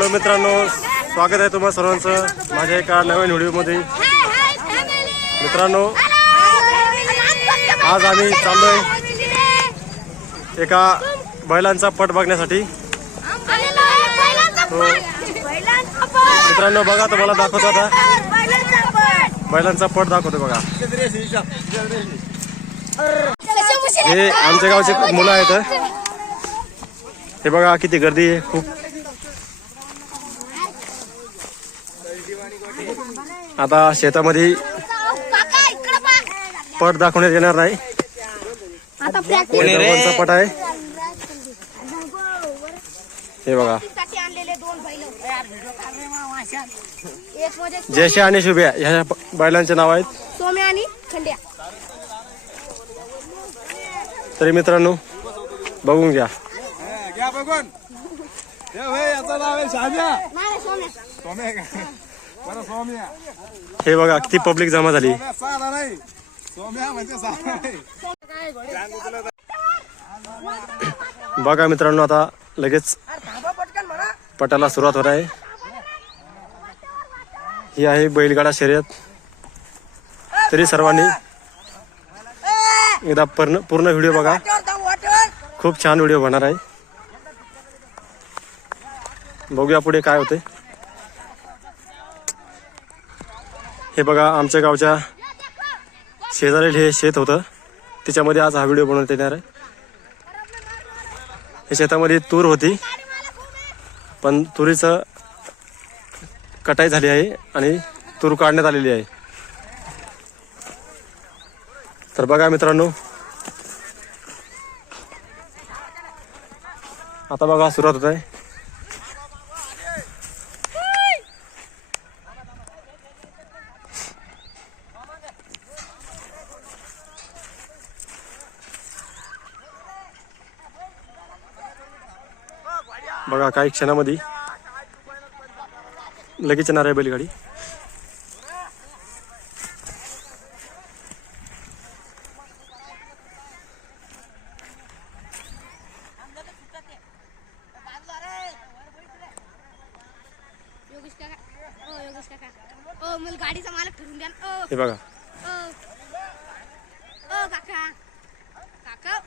Hello मित्रांनो स्वागत आहे तुम्हा सर्वांचं माझ्या एका नवीन व्हिडिओमध्ये. मित्रांनो आज आम्ही चाललोय एका बैलांचा पट बघण्यासाठी. हो. मित्रांनो बघा तुम्हाला दाखवतो आता. बैलांचा पट दाखवतो बघा. हे आमच्या गावचे मुलं आहेत. हे बघा किती गर्दी आहे खूप आता शेतामध्ये पट दाखवण्यात येणार नाही. पट आहे. हे बघा. साठी आणलेले दोन बैल. एक मध्ये जयशा आणि शुभ्या ह्या बैलांचे नाव आहेत. सोम्या आणि खंड्या. तरी मित्रांनो बघून घ्या. घ्या बघून. हे नाव आहे सोम्या. सोम्या हे बघा किती पब्लिक जमा झाली. म्हणजे बघा मित्रांनो आता लगेच पटाला सुरुवात होत आहे. ही आहे बैलगाडा शर्यत. तरी सर्वांनी एकदा पूर्ण पूर्ण व्हिडिओ बघा. खूप छान व्हिडिओ बनणार आहे. बघूया पुढे काय होते हे बघा आमच्या गावच्या शेजारील हे शेत होतं. त्याच्यामध्ये आज हा व्हिडिओ बनवण्यात येणार आहे. या शेतामध्ये तूर होती पण तुरीचं कटाई झाली आहे आणि तूर काढण्यात आलेली आहे. तर बघा मित्रांनो आता बघा सुरुवात होत आहे. बघा काही क्षणामध्ये लगेच येणार आहे बैलगाडी. गाडीचा ओ हे बघा काका. काका.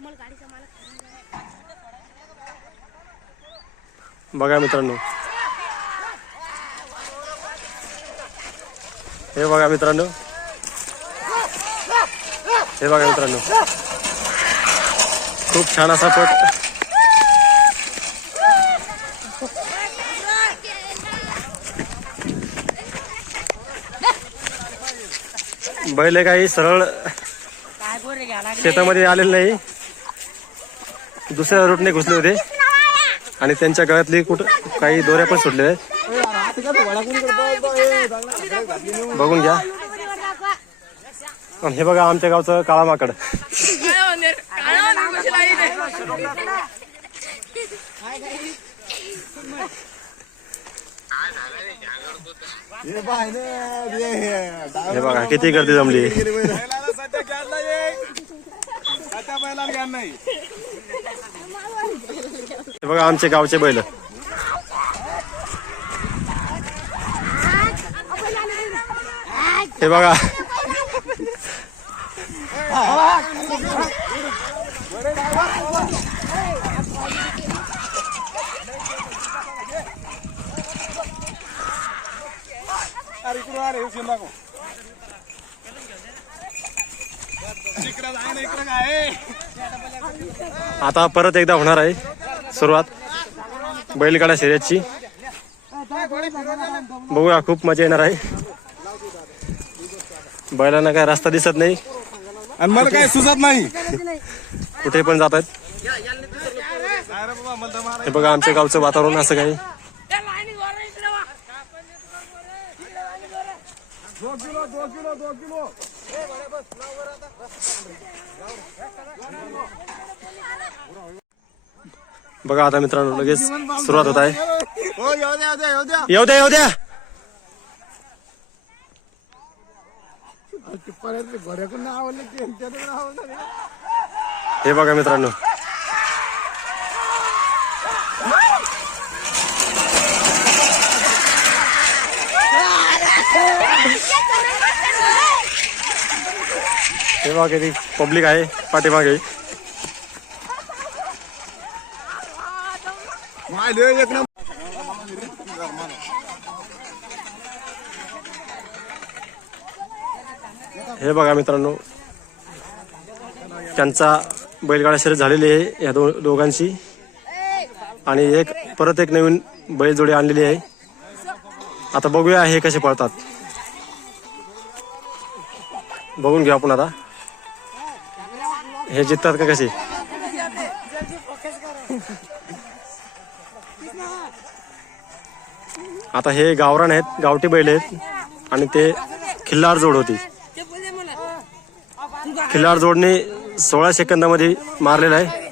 मला गाडीचा मालक ठरवून द्या बघा मित्रांनो. हे बघा मित्रांनो. हे बघा मित्रांनो. खूप छान असा पट. बैल काही सरळ शेतामध्ये आलेले नाही. दुसऱ्या रूटने घुसले होते. आणि त्यांच्या गळ्यातली कुठं काही दोऱ्या पण सुटलेल्या आहेत. बघून घ्या. आणि हे बघा आमच्या गावचं काळा माकड हे बघा किती गर्दी जमली. सध्या नाही आहे. सध्या बैलाला ज्ञान नाही हे बघा आमचे गावचे बैल. हे बघा. आता परत एकदा होणार आहे. सुरुवात बैलगाडा शर्यतची. बघूया खूप मजा येणार आहे. बैलांना काय रस्ता दिसत नाही. आणि मला काही सुचत नाही. कुठे पण जात आहेत नाही रे बाबा, मला तर मारा. हे बघा आमच्या गावचं वातावरण असं काही. बघा आता मित्रांनो लगेच सुरुवात होत आहे. येऊ द्या येऊ द्या हे बघा मित्रांनो. हे बघा पब्लिक आहे पाठीमागे. एक नंबर. हे बघा मित्रांनो त्यांचा बैलगाडा शर्यत झालेली आहे या दो दोघांची. आणि एक परत एक नवीन बैलजोडी आणलेली आहे. आता बघूया हे कसे पळतात. बघून घेऊ आपण आता. हे जिंकतात का कसे? आता हे गावरान आहेत गावठी बैल आहेत आणि ते खिल्लार जोड होती. खिल्लार जोडने सोळा सेकंदामध्ये मारलेला आहे.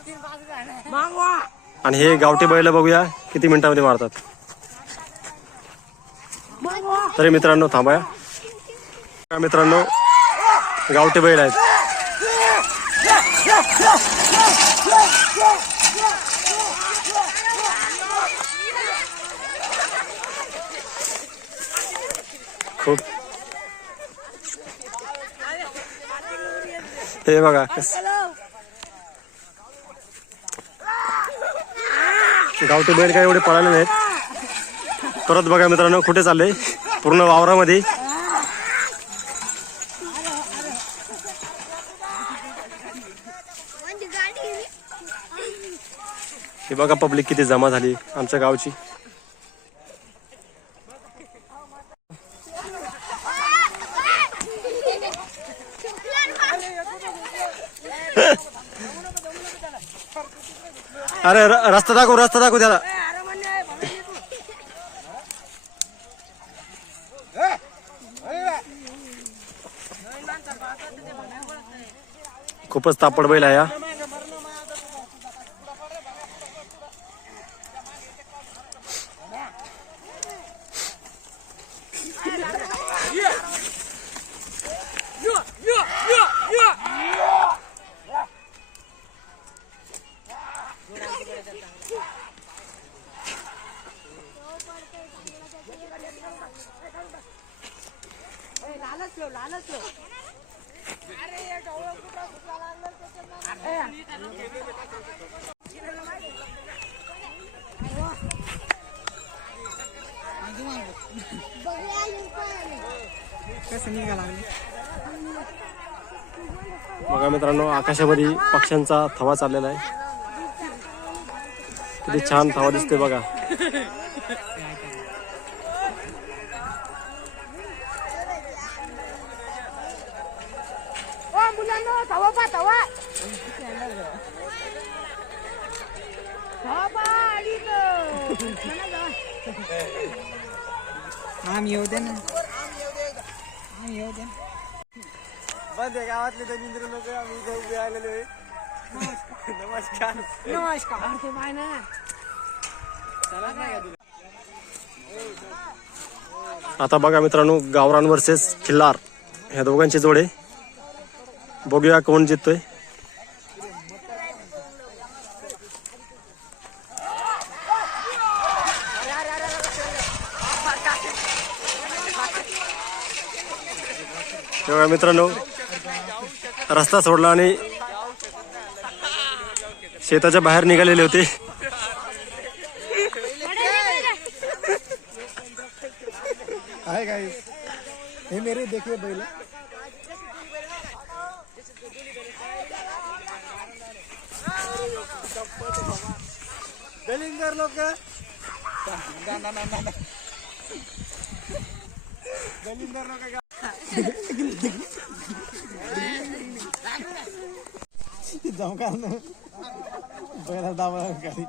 आणि हे गावठी बैल बघूया किती मिनिटामध्ये मारतात. तरी मित्रांनो थांबाया मित्रांनो गावठी बैल आहेत. खूप. ते बघा कस गावठी बैल काय एवढे पळाले नाहीत. परत बघा मित्रांनो कुठे चालले? पूर्ण वावरामध्ये. हे बघा पब्लिक किती जमा झाली आमच्या गावची. अरे र- रस्ता दाखव रस्ता दाखव त्याला. खूपच तापड बैल आहे बघा मित्रांनो आकाशामध्ये पक्ष्यांचा थवा चाललेला आहे. किती छान थवा दिसते बघा. मुलांना तवा पा तवा आम्ही येऊ दे ना. आम्ही येऊ दे. बंद आहे गावातले दलिंद्र लोक आम्ही इथे उभे आलेलो आहे. नमस्कार. नमस्कार. ते बाय ना. आता बघा मित्रांनो गावरान वर्सेस खिल्लार. ह्या दोघांची जोडे. बघूया कोण जिततोय. बघा मित्रांनो रस्ता सोडला आणि शेताच्या बाहेर निघालेले होते. आहे काय हे मेरे देखिए बैल. दलिंदर लोक दलिंदर लोक जाऊ का पहिला दाबा गाडी